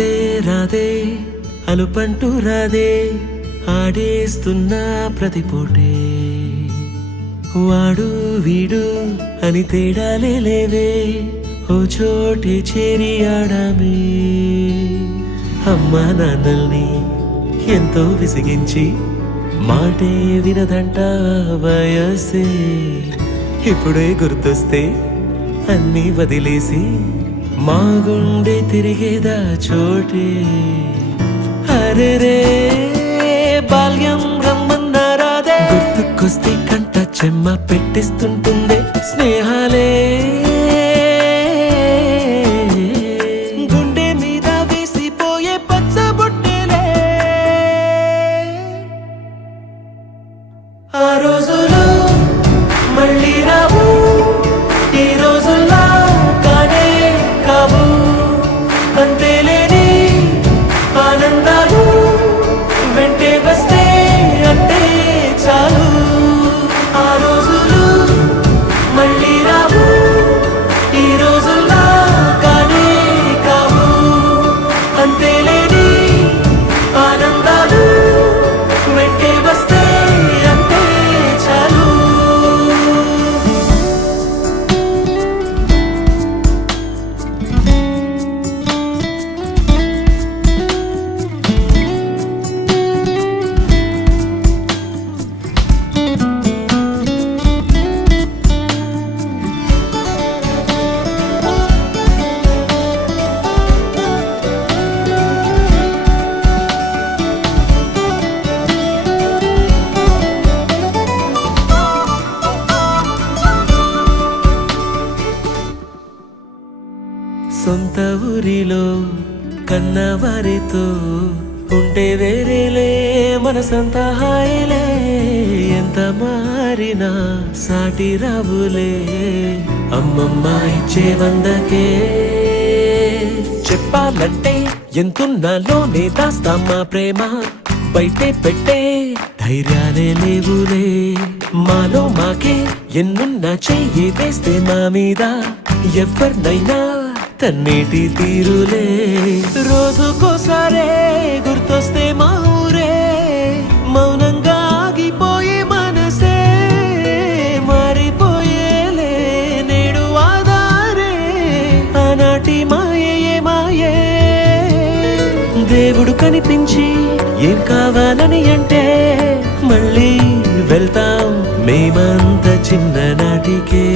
అలుపే రాదే అలుపంటూ రాదే ఆడేస్తున్నా ప్రతి పూటే వాడు వీడు అని తేడాలే లేవే ఓ చోటే చేరి ఆడామే అమ్మా నాన్నల్ని ఎంతో విసిగించి మాటే వినదంట వయసే ఇప్పుడే గుర్తొస్తే అన్నీ వదిలేసి మా గుండె తిరిగేదా చోటే అరెరే బాల్యం రమ్మన్నారాదే గుర్తుకొస్తే కంట చెమ్మ పెట్టిస్తుంటుందే స్నేహాలే గుండె మీద వేసిపోయే పచ్చబొట్టెలే ఆ రోజులు మళ్ళీ రావు ఈ రోజుల్లా కానే కావు అంతేలేని ఆనందాలు వెంటే వస్తే అంటే చాలు ఆ రోజులు మళ్ళీ రావు ఈ రోజుల్లా కానే కావు అంతేలేని ఆనందాలు వెంటే వస్తే అంటే చాలు సొంత ఊరిలో కన్నవారితో ఉంటే వేరేలే మనసంత హాయిలే ఎంత మారినా సాటి రావులే అమ్మమ్మ ఇచ్చే వందకే చెప్పాలంటే ఎంతున్నాలోనే దాస్తామా ప్రేమ బయటే పెట్టే ధైర్యాలే లేవులే మాలో మాకే ఎన్నున్నా చెయ్యి వేస్తే మా మీద ఎవరినైనా తన్నేటి తీరులే రోజుకోసారే గుర్తొస్తే మా ఊరే మౌనంగా ఆగిపోయే మనసే మారిపోయేలే నేడు ఆధారే ఆనాటి మాయే మాయే దేవుడు కనిపించి ఏం కావాలని అంటే మళ్ళీ వెళ్తాం మేమంత చిన్ననాటికే